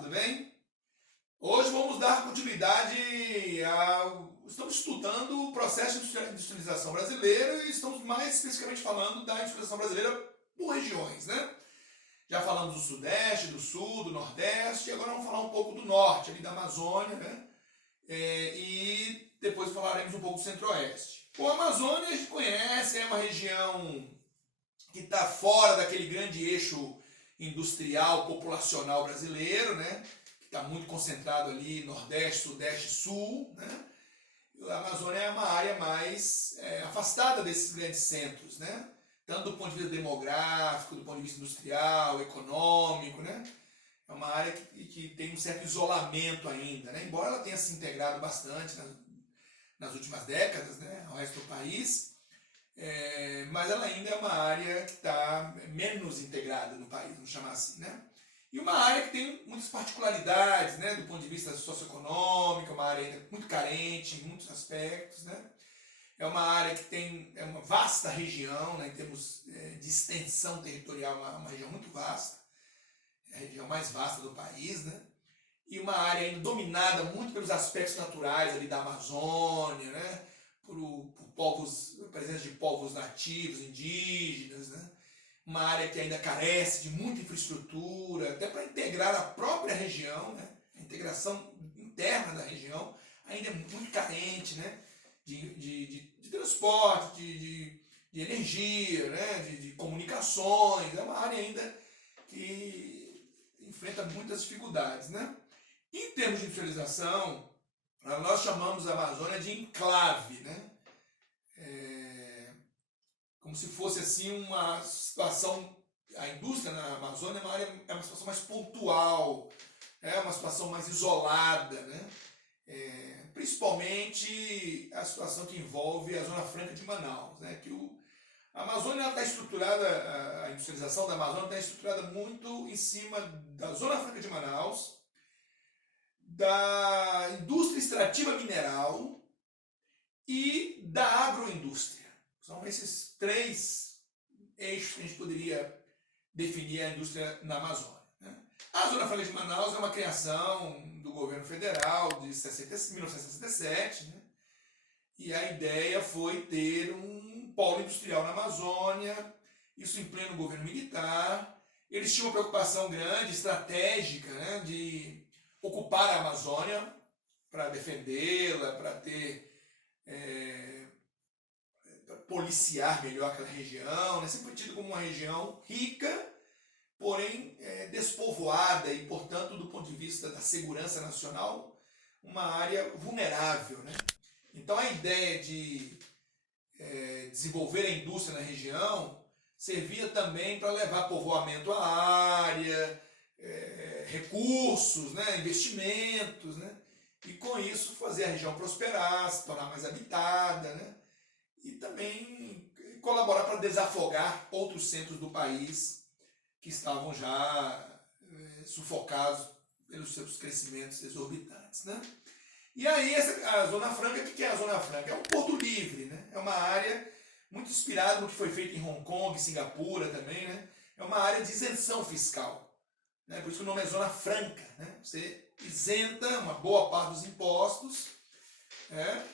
tudo bem? Hoje vamos dar continuidade ao... Estamos estudando o processo de industrialização brasileiro e estamos mais especificamente falando da industrialização brasileira por regiões, né? Já falamos do Sudeste, do Sul, do Nordeste, e agora vamos falar um pouco do Norte, ali da Amazônia, né? E depois falaremos um pouco do Centro-Oeste. Bom, a Amazônia a gente conhece, é uma região que está fora daquele grande eixo industrial, populacional brasileiro, né? Que está muito concentrado ali Nordeste, Sudeste, Sul, né? A Amazônia é uma área mais afastada desses grandes centros, né? Tanto do ponto de vista demográfico, do ponto de vista industrial, econômico, né? É uma área que tem um certo isolamento ainda, né? Embora ela tenha se integrado bastante nas últimas décadas, né, ao resto do país, mas ela ainda é uma área que está menos integrada no país, vamos chamar assim, né? E uma área que tem muitas particularidades, né, do ponto de vista socioeconômico, uma área ainda muito carente em muitos aspectos, né? É uma área que tem uma vasta região, né, em termos de extensão territorial, uma região muito vasta, é a região mais vasta do país, né? E uma área ainda dominada muito pelos aspectos naturais ali da Amazônia, né? Por povos, presença de povos nativos, indígenas, né? Uma área que ainda carece de muita infraestrutura, até para integrar a própria região, né? A integração interna da região ainda é muito carente, né? De transporte, de energia, né? de comunicações. É uma área ainda que enfrenta muitas dificuldades, né? Em termos de industrialização, nós chamamos a Amazônia de enclave, né? Como se fosse assim uma situação, a indústria na Amazônia é uma situação mais pontual, é uma situação mais isolada, né? Principalmente a situação que envolve a Zona Franca de Manaus, né? Que a Amazônia está estruturada, a industrialização da Amazônia está estruturada muito em cima da Zona Franca de Manaus, da indústria extrativa mineral e da agroindústria. São esses três eixos que a gente poderia definir a indústria na Amazônia, né? A Zona Franca de Manaus é uma criação do governo federal de 1967, né? E a ideia foi ter um polo industrial na Amazônia, isso em pleno governo militar. Eles tinham uma preocupação grande, estratégica, né, de ocupar a Amazônia para defendê-la, para ter pra policiar melhor aquela região, né? Sempre foi tido como uma região rica, porém despovoada e, portanto, do ponto de vista da segurança nacional, uma área vulnerável, né? Então a ideia de desenvolver a indústria na região servia também para levar povoamento à área, recursos, né, investimentos, né, e com isso fazer a região prosperar, se tornar mais habitada, né, e também colaborar para desafogar outros centros do país que estavam já sufocados pelos seus crescimentos exorbitantes, né. E aí a Zona Franca, o que é a Zona Franca? É um porto livre, né? É uma área muito inspirada no que foi feito em Hong Kong, Singapura também, né? É uma área de isenção fiscal, né? Por isso que o nome é Zona Franca, né? Você isenta uma boa parte dos impostos, né?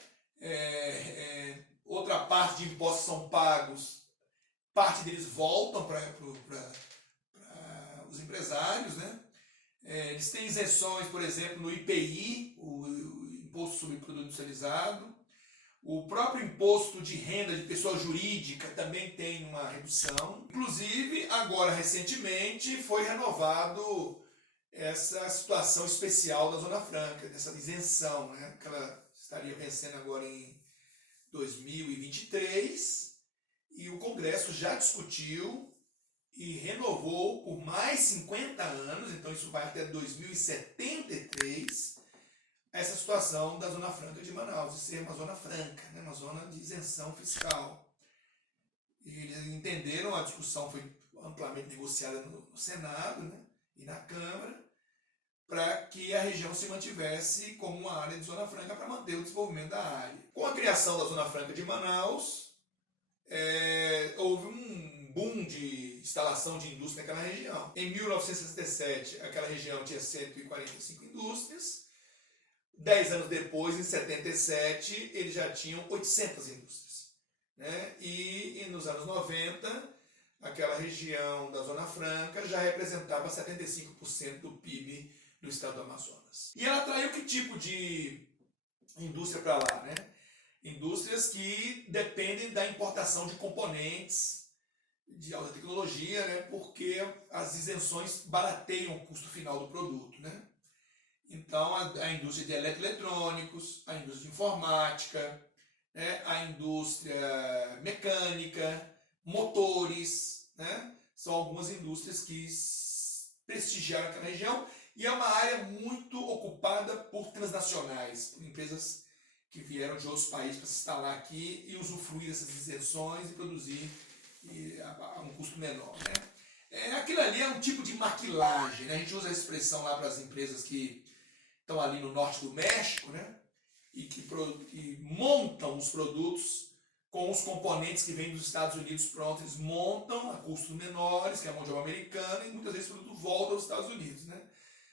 Outra parte de impostos são pagos, parte deles voltam para os empresários, né? Eles têm isenções, por exemplo, no IPI, o Imposto sobre Produto Industrializado. O próprio imposto de renda de pessoa jurídica também tem uma redução. Inclusive, agora recentemente foi renovado essa situação especial da Zona Franca, dessa isenção, né? Que ela estaria vencendo agora em 2023 e o Congresso já discutiu e renovou por mais 50 anos, então isso vai até 2073, essa situação da Zona Franca de Manaus, de ser uma zona franca, né? Uma zona de isenção fiscal. E eles entenderam, a discussão foi amplamente negociada no Senado, né, e na Câmara, para que a região se mantivesse como uma área de Zona Franca para manter o desenvolvimento da área. Com a criação da Zona Franca de Manaus, houve um boom de instalação de indústria naquela região. Em 1967, aquela região tinha 145 indústrias. 10 anos depois, em 77, eles já tinham 800 indústrias. Né? E nos anos 90, aquela região da Zona Franca já representava 75% do PIB do estado do Amazonas. E ela atraiu que tipo de indústria para lá? Né? Indústrias que dependem da importação de componentes de alta tecnologia, né? Porque as isenções barateiam o custo final do produto. Né? Então, a indústria de eletroeletrônicos, a indústria de informática, né? A indústria mecânica, motores, né? São algumas indústrias que prestigiaram aquela região e é uma área muito ocupada por transnacionais, por empresas que vieram de outros países para se instalar aqui e usufruir dessas isenções e produzir a um custo menor. Né? Aquilo ali é um tipo de maquilagem, né? A gente usa a expressão lá para as empresas que estão ali no norte do México, né? E que montam os produtos com os componentes que vêm dos Estados Unidos prontos, eles montam a custos menores, que é a mão de obra americana, e muitas vezes o produto volta aos Estados Unidos. Né?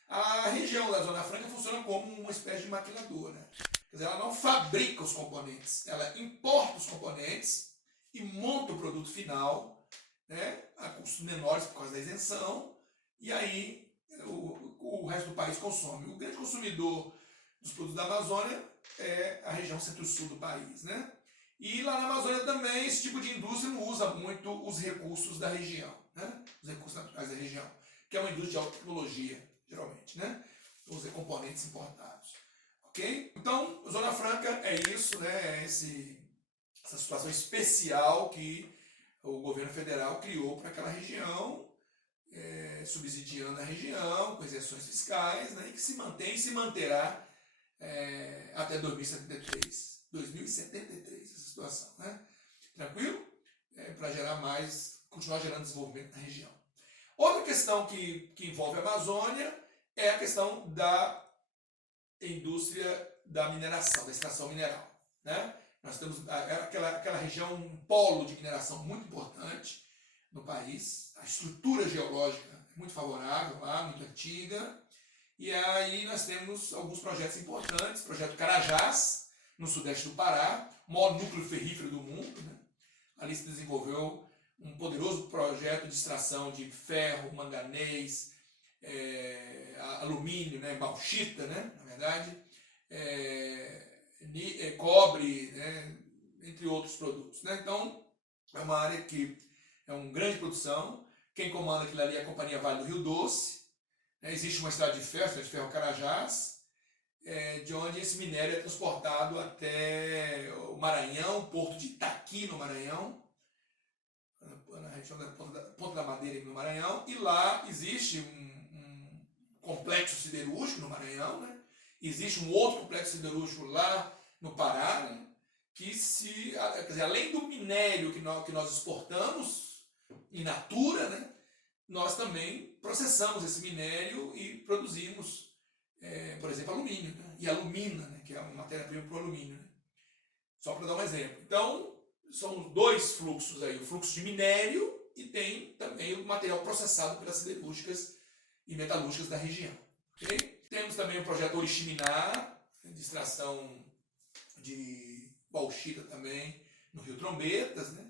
A região da Zona Franca funciona como uma espécie de maquiladora. Quer dizer, ela não fabrica os componentes, ela importa os componentes e monta o produto final, né, a custos menores por causa da isenção, e aí o resto do país consome. O grande consumidor dos produtos da Amazônia é a região centro-sul do país. Né? E lá na Amazônia também esse tipo de indústria não usa muito os recursos da região, né? Os recursos naturais da região, que é uma indústria de alta tecnologia, geralmente, né? Usa componentes importados. Ok? Então, Zona Franca é isso, né? Essa situação especial que o governo federal criou para aquela região, subsidiando a região, com isenções fiscais, né? E que se mantém e se manterá até 2073. 2073, essa situação, né? Tranquilo? Para continuar gerando desenvolvimento na região. Outra questão que envolve a Amazônia é a questão da indústria da mineração, da extração mineral. Né? Nós temos aquela região, um polo de mineração muito importante no país, a estrutura geológica é muito favorável lá, muito antiga, e aí nós temos alguns projetos importantes, o projeto Carajás, no sudeste do Pará, o maior núcleo ferrífero do mundo. Né? Ali se desenvolveu um poderoso projeto de extração de ferro, manganês, alumínio, né? Bauxita, né? Na verdade, cobre, né? Entre outros produtos. Né? Então, é uma área que é uma grande produção. Quem comanda aquilo ali é a Companhia Vale do Rio Doce. Né? Existe uma estrada de ferro Carajás, de onde esse minério é transportado até o Maranhão, porto de Itaqui, no Maranhão, na região da Ponta da Madeira, no Maranhão, e lá existe um complexo siderúrgico no Maranhão, né? Existe um outro complexo siderúrgico lá no Pará, né? Que quer dizer, além do minério que nós exportamos in natura, né? Nós também processamos esse minério e produzimos, por exemplo, alumínio, né? E alumina, né? Que é uma matéria-prima para o alumínio. Né? Só para dar um exemplo. Então, são dois fluxos aí, o fluxo de minério e tem também o material processado pelas siderúrgicas e metalúrgicas da região. Okay? Temos também o projeto Oriximiná, de extração de bauxita também no Rio Trombetas. Né?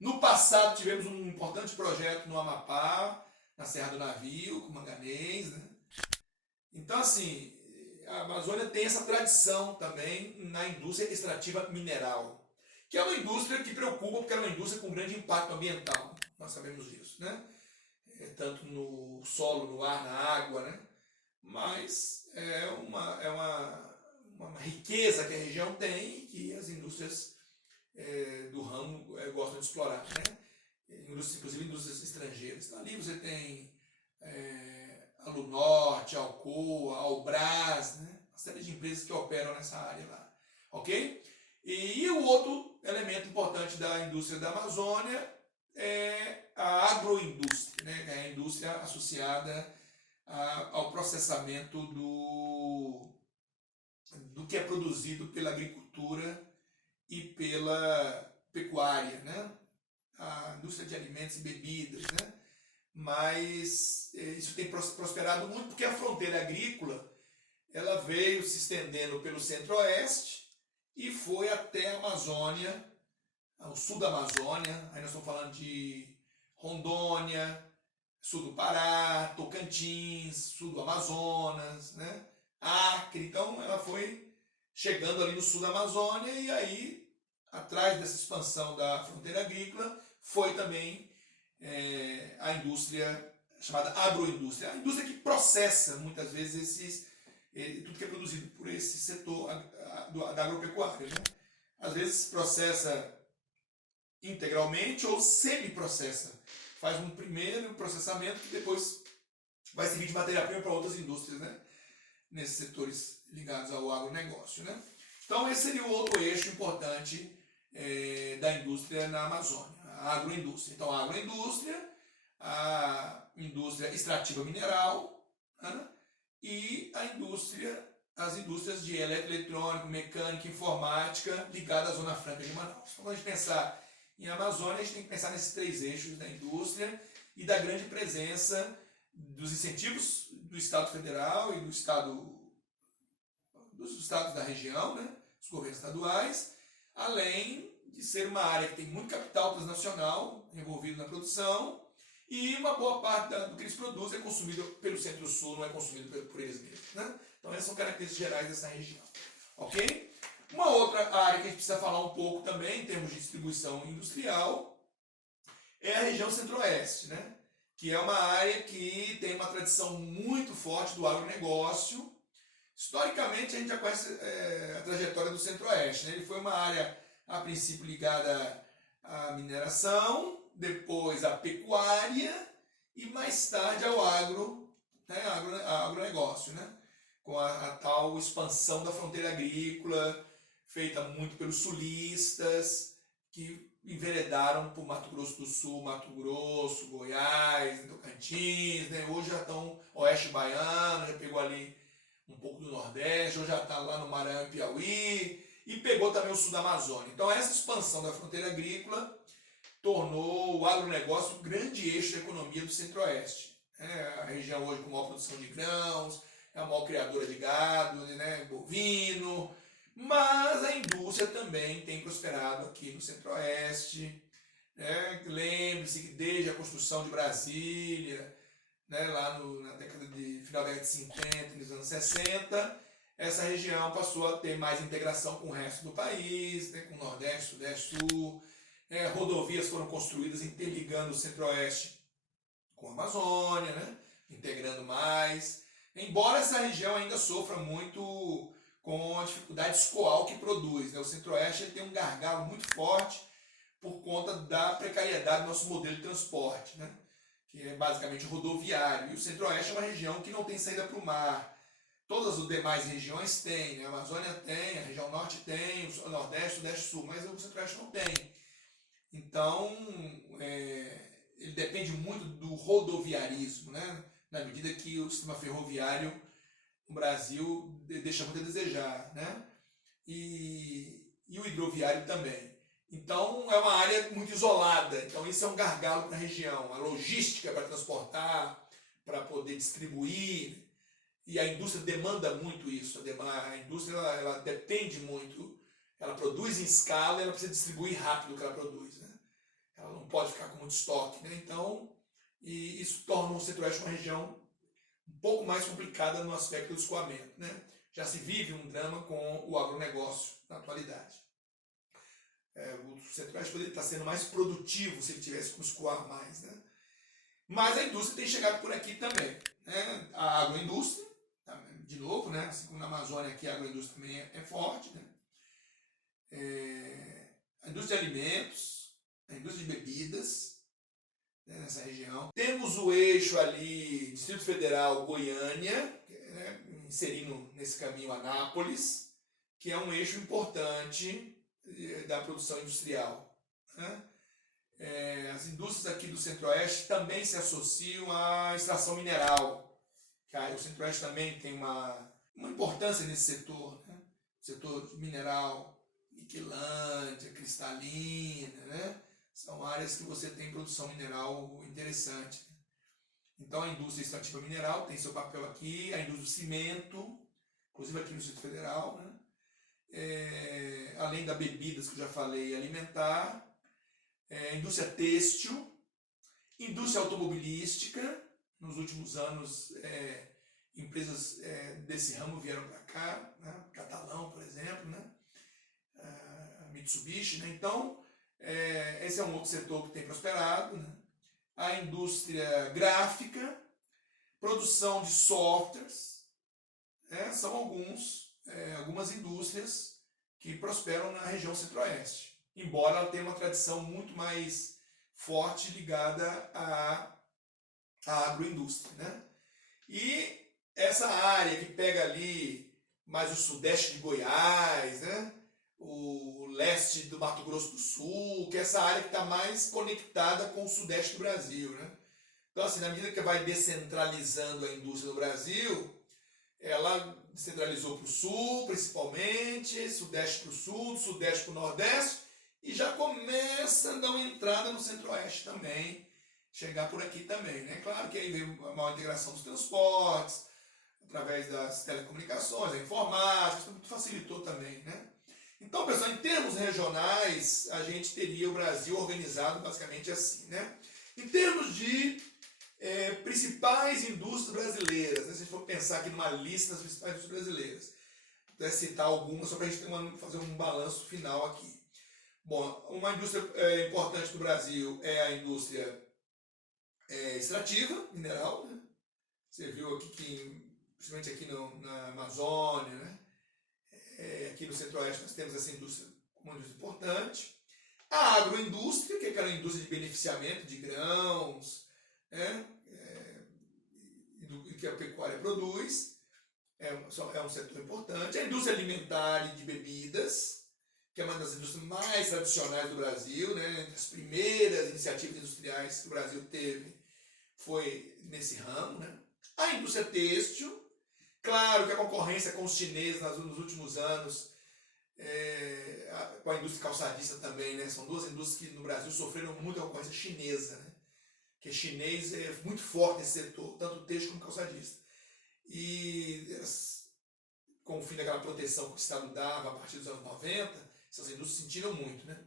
No passado tivemos um importante projeto no Amapá, na Serra do Navio, com manganês. Né? Então, assim, a Amazônia tem essa tradição também na indústria extrativa mineral, que é uma indústria que preocupa porque é uma indústria com grande impacto ambiental. Nós sabemos disso, né? Tanto no solo, no ar, na água, né? Mas é uma riqueza que a região tem e que as indústrias do ramo gostam de explorar, né? Inclusive indústrias estrangeiras. Então, ali você tem a Lunorte, a Alcoa, a Albras, né? Uma série de empresas que operam nessa área lá. Ok? E o outro elemento importante da indústria da Amazônia é a agroindústria, né? Que é a indústria associada ao processamento do que é produzido pela agricultura e pela pecuária, né? a indústria de alimentos e bebidas, né? Mas isso tem prosperado muito porque a fronteira agrícola ela veio se estendendo pelo centro-oeste e foi até a Amazônia, ao sul da Amazônia. Aí nós estamos falando de Rondônia, sul do Pará, Tocantins, sul do Amazonas, né? Acre. Então ela foi chegando ali no sul da Amazônia e aí, atrás dessa expansão da fronteira agrícola, foi também a indústria chamada agroindústria. A indústria que processa muitas vezes tudo que é produzido por esse setor da agropecuária. Né? Às vezes processa integralmente ou semi-processa. Faz um primeiro processamento que depois vai servir de matéria-prima para outras indústrias, né? Nesses setores ligados ao agronegócio. Né? Então esse seria o outro eixo importante da indústria na Amazônia, a agroindústria. Então a agroindústria, a indústria extrativa mineral, né? E as indústrias de eletroeletrônico, mecânica, informática ligadas à Zona Franca de Manaus. Então, quando a gente pensar em Amazônia, a gente tem que pensar nesses três eixos da indústria e da grande presença dos incentivos do Estado Federal e dos estados da região, né? Os governos estaduais, além de ser uma área que tem muito capital transnacional envolvido na produção e uma boa parte do que eles produzem é consumido pelo Centro-Sul, não é consumido por eles mesmos. Né? Então essas são características gerais dessa região. Ok? Uma outra área que a gente precisa falar um pouco também, em termos de distribuição industrial, é a região Centro-Oeste, né? Que é uma área que tem uma tradição muito forte do agronegócio. Historicamente, a gente já conhece a trajetória do Centro-Oeste. Né? Ele foi uma área, a princípio, ligada à mineração, depois à pecuária e mais tarde ao agronegócio, né? Com a tal expansão da fronteira agrícola, feita muito pelos sulistas, que enveredaram por Mato Grosso do Sul, Mato Grosso, Goiás, Tocantins, né? Hoje já estão oeste baiano, já pegou ali um pouco do Nordeste, hoje já está lá no Maranhão e Piauí, e pegou também o sul da Amazônia. Então essa expansão da fronteira agrícola tornou o agronegócio um grande eixo da economia do Centro-Oeste. A região hoje com maior produção de grãos, é a maior criadora de gado, né, bovino, mas a indústria também tem prosperado aqui no Centro-Oeste. Né? Lembre-se que desde a construção de Brasília, né, lá na final da década de 50 e nos anos 60, essa região passou a ter mais integração com o resto do país, né, com o Nordeste, Sudeste, Sul. Rodovias foram construídas interligando o Centro-Oeste com a Amazônia, né? Integrando mais. Embora essa região ainda sofra muito com a dificuldade escoar que produz. Né? O Centro-Oeste tem um gargalo muito forte por conta da precariedade do nosso modelo de transporte, né? Que é basicamente rodoviário. E o Centro-Oeste é uma região que não tem saída para o mar. Todas as demais regiões têm, né? A Amazônia tem, a região Norte tem, o Nordeste, o Sudeste, Sul, mas o Centro-Oeste não tem. Então, ele depende muito do rodoviarismo, né? Na medida que o sistema ferroviário no Brasil deixa muito a desejar, né? E o hidroviário também. Então, é uma área muito isolada. Então, isso é um gargalo para a região. A logística para transportar, para poder distribuir, e a indústria demanda muito isso. A indústria ela depende muito. Ela produz em escala e ela precisa distribuir rápido o que ela produz. Né? Ela não pode ficar com muito estoque. Né? Então, isso torna o Centro-Oeste uma região um pouco mais complicada no aspecto do escoamento. Né? Já se vive um drama com o agronegócio na atualidade. O Centro-Oeste poderia estar sendo mais produtivo se ele tivesse como escoar mais. Né? Mas a indústria tem chegado por aqui também. Né? A agroindústria, de novo, né? Assim como na Amazônia aqui a agroindústria também é forte. Né? A indústria de alimentos, a indústria de bebidas, né, nessa região. Temos o eixo ali, Distrito Federal, Goiânia, né, inserindo nesse caminho Anápolis, que é um eixo importante da produção industrial. Né? As indústrias aqui do Centro-Oeste também se associam à extração mineral. O Centro-Oeste também tem uma importância nesse setor, né? Setor mineral, Niquelândia, Cristalina, né? São áreas que você tem produção mineral interessante. Então a indústria extrativa mineral tem seu papel aqui, a indústria do cimento, inclusive aqui no Distrito Federal, né? Além da bebidas que eu já falei, alimentar, indústria têxtil, indústria automobilística. Nos últimos anos, empresas desse ramo vieram para cá, né? Catalão, por exemplo, né? A Mitsubishi, né? Então, esse é um outro setor que tem prosperado, né? A indústria gráfica, produção de softwares, né? São algumas indústrias que prosperam na região centro-oeste, embora ela tenha uma tradição muito mais forte ligada à agroindústria, né? E essa área que pega ali mais o sudeste de Goiás, né? O leste do Mato Grosso do Sul, que é essa área que está mais conectada com o sudeste do Brasil, né? Então, assim, na medida que vai descentralizando a indústria no Brasil, ela descentralizou para o sul, principalmente, sudeste para o sul, sudeste para o nordeste, e já começa a dar uma entrada no centro-oeste também, chegar por aqui também, né? Claro que aí veio a maior integração dos transportes, através das telecomunicações, da informática, tudo facilitou também, né? Então, pessoal, em termos regionais, a gente teria o Brasil organizado basicamente assim, né? Em termos de principais indústrias brasileiras, né? Se a gente for pensar aqui numa lista das principais indústrias brasileiras, vou citar algumas só para a gente fazer um balanço final aqui. Bom, uma indústria importante do Brasil é a indústria extrativa, mineral, né? Você viu aqui que, principalmente aqui na Amazônia, né? Aqui no Centro-Oeste nós temos essa indústria como uma indústria importante. A agroindústria, que é aquela indústria de beneficiamento de grãos, né? Que a pecuária produz, é um setor importante. A indústria alimentar e de bebidas, que é uma das indústrias mais tradicionais do Brasil, né? As primeiras iniciativas industriais que o Brasil teve foi nesse ramo, né? A indústria têxtil, claro que a concorrência com os chineses nos últimos anos, com a indústria calçadista também, né? São duas indústrias que no Brasil sofreram muito a concorrência chinesa, né? Que chinês é muito forte nesse setor, tanto têxtil como calçadista. E com o fim daquela proteção que o Estado dava a partir dos anos 90, essas indústrias sentiram muito, né?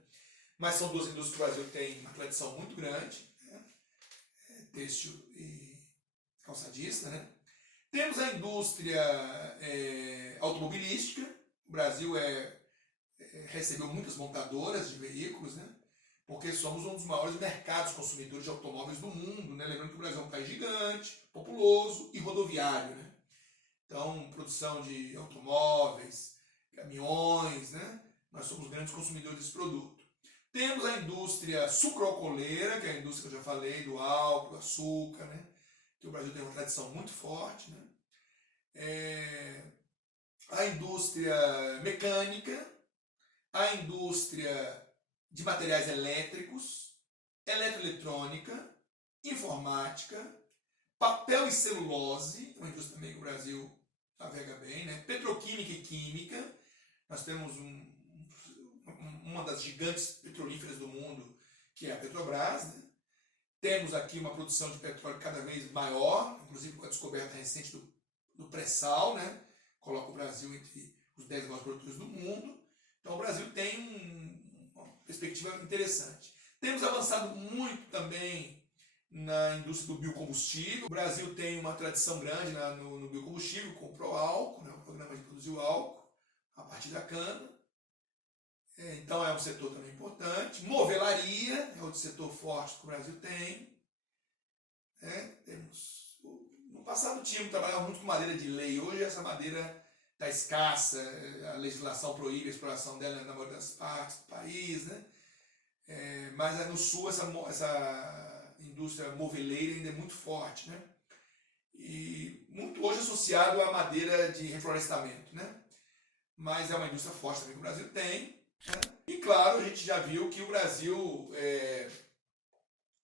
Mas são duas indústrias que o Brasil tem uma tradição muito grande, né? Têxtil e calçadista, né? Temos a indústria automobilística. O Brasil recebeu muitas montadoras de veículos, né? Porque somos um dos maiores mercados consumidores de automóveis do mundo, né? Lembrando que o Brasil é um país gigante, populoso e rodoviário, né? Então, produção de automóveis, caminhões, né? Nós somos grandes consumidores desse produto. Temos a indústria sucroalcooleira, que é a indústria que eu já falei, do álcool, do açúcar, né? Que o Brasil tem uma tradição muito forte, né? A indústria mecânica, a indústria de materiais elétricos, eletroeletrônica, informática, papel e celulose, uma indústria também que o Brasil navega bem, né? Petroquímica e química. Nós temos uma das gigantes petrolíferas do mundo, que é a Petrobras, né? Temos aqui uma produção de petróleo cada vez maior, inclusive com a descoberta recente do pré-sal, né? Coloca o Brasil entre os 10 maiores produtores do mundo. Então o Brasil tem uma perspectiva interessante. Temos avançado muito também na indústria do biocombustível. O Brasil tem uma tradição grande no biocombustível, com o Proálcool, né? O programa de produzir o álcool a partir da cana. Então é um setor também importante. Movelaria é outro setor forte que o Brasil tem. No passado trabalhava muito com madeira de lei, hoje essa madeira está escassa, a legislação proíbe a exploração dela na maioria das partes do país, né? Mas no sul essa indústria moveleira ainda é muito forte, né? E muito hoje associado à madeira de reflorestamento, né? Mas é uma indústria forte também que o Brasil tem, né? E claro, a gente já viu que o Brasil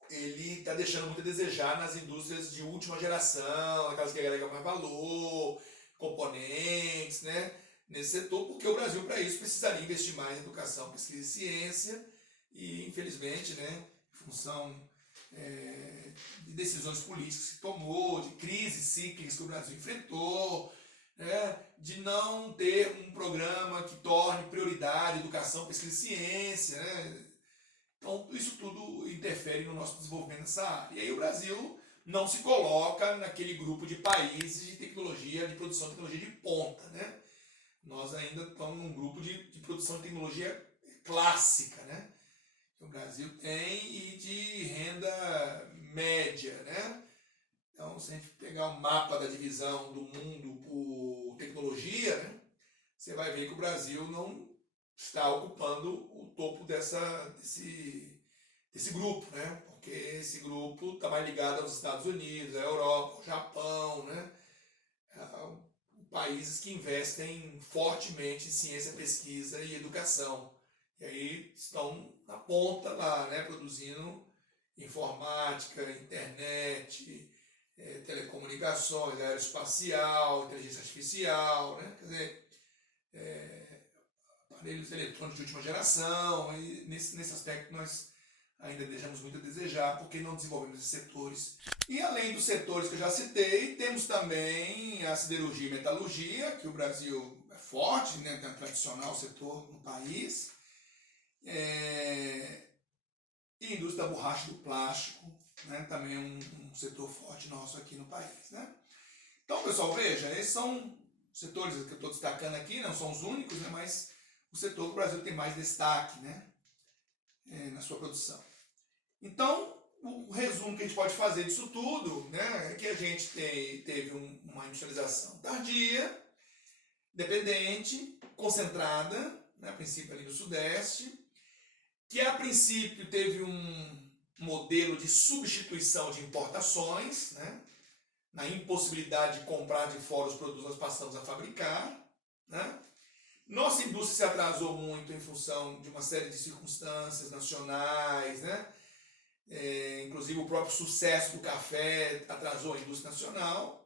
ele está deixando muito a desejar nas indústrias de última geração, aquelas que agregam mais valor, componentes, né? Nesse setor, porque o Brasil, para isso, precisaria investir mais em educação, pesquisa e ciência, e infelizmente, né, em função de decisões políticas que tomou, de crises cíclicas que o Brasil enfrentou, né, de não ter um programa que torne prioridade educação, pesquisa e ciência, né? Então isso tudo interfere no nosso desenvolvimento nessa área. E aí o Brasil não se coloca naquele grupo de países de tecnologia, de produção de tecnologia de ponta, né? Nós ainda estamos num grupo de produção de tecnologia clássica, né? Que o Brasil tem e de renda média, né? Então, se a gente pegar o mapa da divisão do mundo por tecnologia, né, você vai ver que o Brasil não está ocupando o topo desse grupo, né? Porque esse grupo está mais ligado aos Estados Unidos, à Europa, ao Japão, né? Países que investem fortemente em ciência, pesquisa e educação. E aí estão na ponta lá, né? Produzindo informática, internet, telecomunicações, aeroespacial, inteligência artificial, né? Quer dizer, aparelhos eletrônicos de última geração, e nesse aspecto nós ainda deixamos muito a desejar, porque não desenvolvemos esses setores. E além dos setores que eu já citei, temos também a siderurgia e metalurgia, que o Brasil é forte, né? Tem um tradicional setor no país, e a indústria da borracha e do plástico, né? Também é um setor forte nosso aqui no país, né? Então, pessoal, veja, esses são setores que eu estou destacando aqui, não são os únicos, né? Mas o setor que o Brasil tem mais destaque, né? Na sua produção. Então, o resumo que a gente pode fazer disso tudo, né, é que a gente teve uma industrialização tardia, dependente, concentrada, né, a princípio ali no Sudeste, que a princípio teve um modelo de substituição de importações, né, na impossibilidade de comprar de fora os produtos nós passamos a fabricar, né. Nossa indústria se atrasou muito em função de uma série de circunstâncias nacionais, né. Inclusive o próprio sucesso do café atrasou a indústria nacional,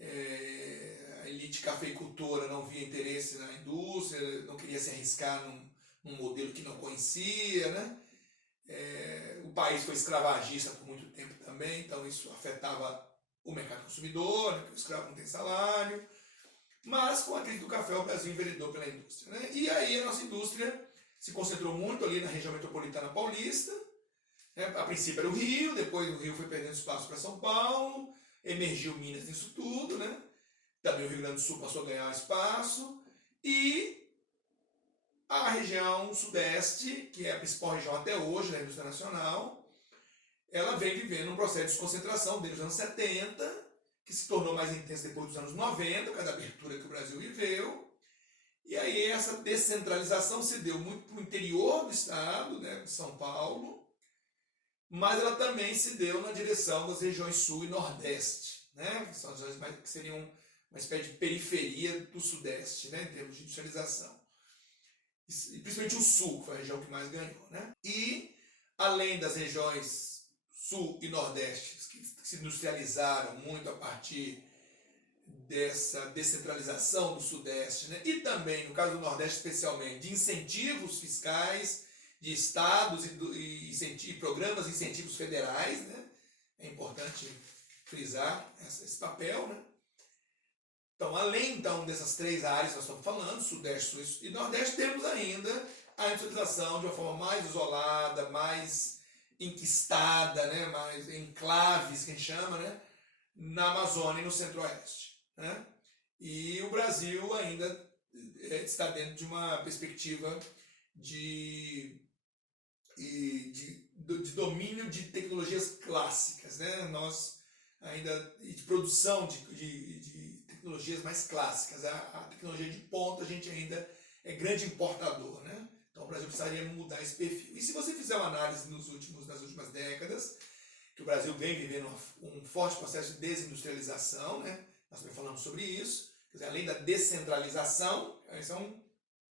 a elite cafeicultora não via interesse na indústria, não queria se arriscar num modelo que não conhecia, né? O país foi escravagista por muito tempo também, então isso afetava o mercado consumidor, né? Porque o escravo não tem salário, mas com a crise do café o Brasil enveredou pela indústria, né? E aí a nossa indústria se concentrou muito ali na região metropolitana paulista. A princípio era o Rio, depois o Rio foi perdendo espaço para São Paulo, emergiu Minas nisso tudo, né? Também o Rio Grande do Sul passou a ganhar espaço, e a região sudeste, que é a principal região até hoje da indústria nacional, ela vem vivendo um processo de desconcentração desde os anos 70, que se tornou mais intenso depois dos anos 90, com a abertura que o Brasil viveu, e aí essa descentralização se deu muito para o interior do estado, né, de São Paulo, mas ela também se deu na direção das regiões sul e nordeste, né? Que são as regiões que seriam uma espécie de periferia do sudeste, né? Em termos de industrialização. E principalmente o sul, que foi a região que mais ganhou, né? E, além das regiões sul e nordeste, que se industrializaram muito a partir dessa descentralização do sudeste, né? E também, no caso do nordeste especialmente, de incentivos fiscais, de estados e programas de incentivos federais, né? É importante frisar esse papel, né? Então, além então, dessas três áreas que nós estamos falando, Sudeste, Sul e Nordeste, temos ainda a industrialização de uma forma mais isolada, mais enquistada, né? Mais enclaves, que a gente chama, né? Na Amazônia e no Centro-Oeste, né? E o Brasil ainda está dentro de uma perspectiva de domínio de tecnologias clássicas, né? Nós ainda de produção de tecnologias mais clássicas, a tecnologia de ponta a gente ainda é grande importador, né? Então o Brasil precisaria mudar esse perfil. E se você fizer uma análise nas últimas décadas, que o Brasil vem vivendo um forte processo de desindustrialização, né? Nós também falamos sobre isso, quer dizer, além da descentralização, essa é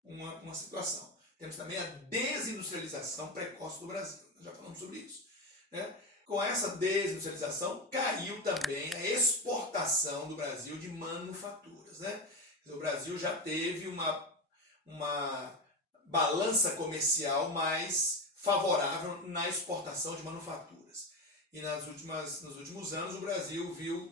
uma situação. Temos também a desindustrialização precoce do Brasil. Nós já falamos sobre isso, né? Com essa desindustrialização, caiu também a exportação do Brasil de manufaturas, né? O Brasil já teve uma balança comercial mais favorável na exportação de manufaturas. E nos últimos anos o Brasil viu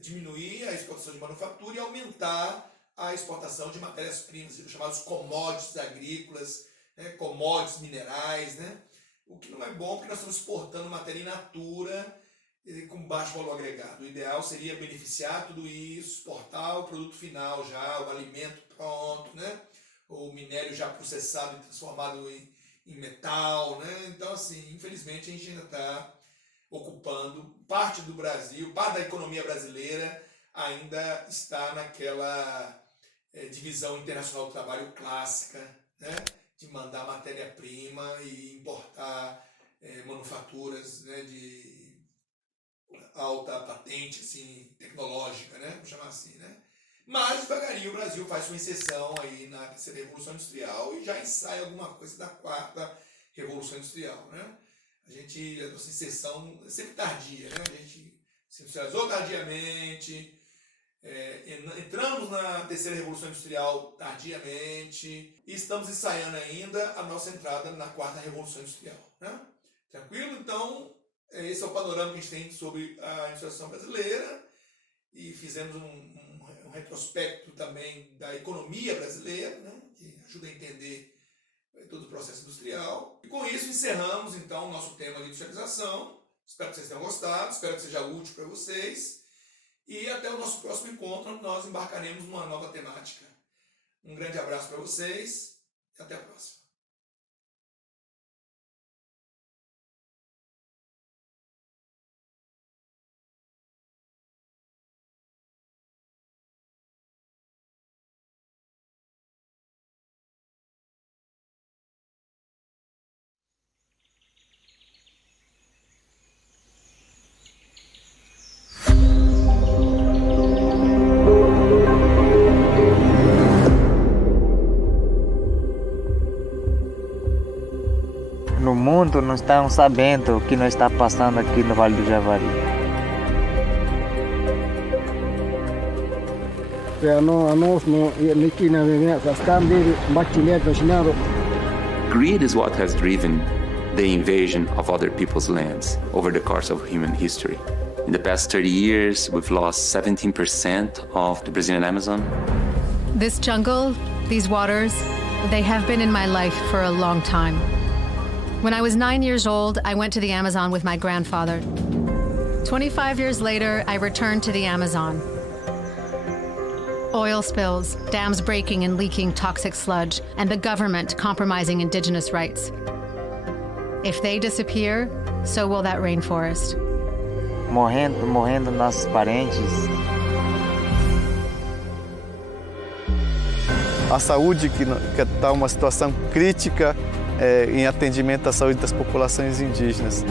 diminuir a exportação de manufatura e aumentar a exportação de matérias-primas, chamados commodities agrícolas, né, commodities minerais, né? O que não é bom porque nós estamos exportando matéria in natura com baixo valor agregado. O ideal seria beneficiar tudo isso, exportar o produto final já, o alimento pronto, né? O minério já processado e transformado em metal, né? Então, assim, infelizmente a gente ainda está ocupando parte do Brasil, parte da economia brasileira ainda está naquela divisão internacional do trabalho clássica, né? De mandar matéria-prima e importar manufaturas, né? De alta patente, assim, tecnológica, né? Vamos chamar assim, né? Mas devagarinho o Brasil faz sua inserção aí na terceira Revolução Industrial e já ensaia alguma coisa da quarta Revolução Industrial, né? A nossa inserção é sempre tardia, né? A gente se industrializou tardiamente, entramos na terceira Revolução Industrial tardiamente e estamos ensaiando ainda a nossa entrada na quarta Revolução Industrial, né? Tranquilo? Então, esse é o panorama que a gente tem sobre a industrialização brasileira e fizemos um retrospecto também da economia brasileira, né? Que ajuda a entender todo o processo industrial. E com isso encerramos então o nosso tema de industrialização. Espero que vocês tenham gostado, espero que seja útil para vocês. E até o nosso próximo encontro, onde nós embarcaremos numa nova temática. Um grande abraço para vocês e até a próxima. No mundo não estão sabendo o que nós está passando aqui no Vale do Javari. Greed is what has driven the invasion of other people's lands over the course of human history. In the past 30 years, we've lost 17% of the Brazilian Amazon. This jungle, these waters, they have been in my life for a long time. When I was 9 years old, I went to the Amazon with my grandfather. 25 years later, I returned to the Amazon. Oil spills, dams breaking and leaking toxic sludge, and the government compromising indigenous rights. If they disappear, so will that rainforest. Morrendo nossos parentes. A saúde que está uma situação crítica em atendimento à saúde das populações indígenas.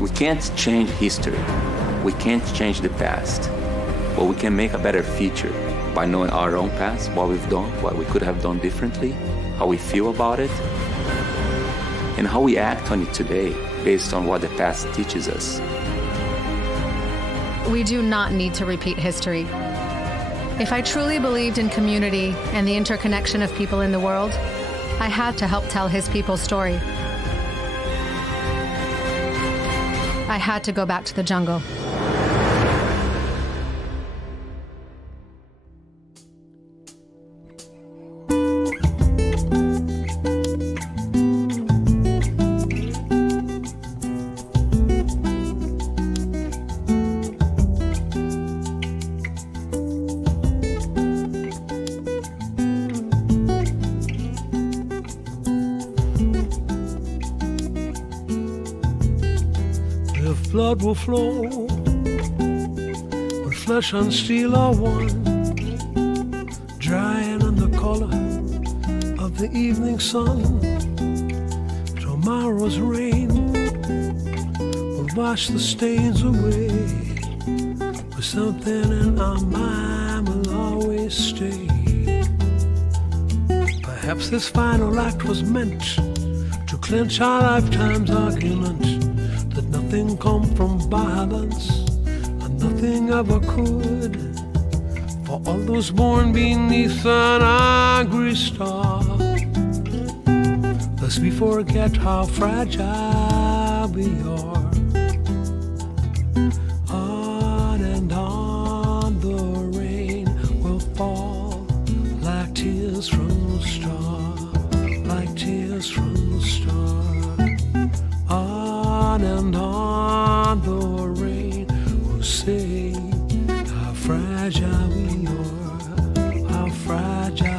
We can't change history. We can't change the past. But we can make a better future by knowing our own past, what we've done, what we could have done differently, how we feel about it, and how we act on it today based on what the past teaches us. We do not need to repeat history. If I truly believed in community and the interconnection of people in the world, I had to help tell his people's story. I had to go back to the jungle. Blood will flow when flesh and steel are one, drying in the color of the evening sun. Tomorrow's rain will wash the stains away, but something in our mind will always stay. Perhaps this final act was meant to clinch our lifetime's argument that nothing come from violence and nothing ever could. For all those born beneath an angry star, the lest we forget how fragile we are. On and on the rain will fall like tears from a star, like tears from a star. On and on the rain will say how fragile we are, how fragile.